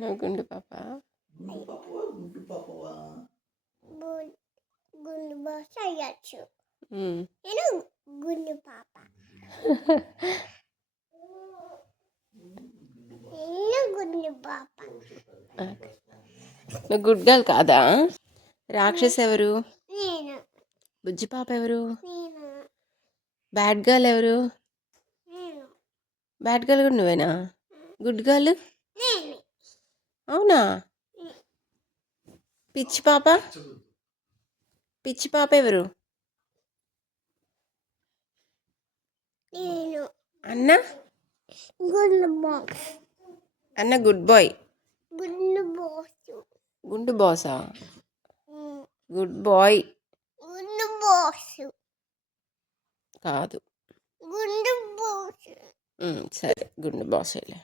నువ్వు గుండు పాప. గుండు బాస్ అయ్యచ్చు. నేను గుండు పాప. గుండు పాప. నువ్వు గుడ్ గర్ల్ కాదా? రాక్షస్ ఎవరు? నేను. బుజ్జి పాప ఎవరు? నేను. బ్యాడ్ గర్ల్ ఎవరు? నేను. బ్యాడ్ గర్ల్ కూడా నువ్వేనా? Good girl? నేను. అవునా? పిచ్చి పాప? పిచ్చి పాప ఎవరు? నేను. అన్న? గుండు బాస్. అన్న గుడ్ బాయ్. గుండు బాస్. గుండు బాసా? గుడ్ బాయ్ గుండు బాస్ కాదు. గుండు బాస్. సరే గుండు బాసేలే.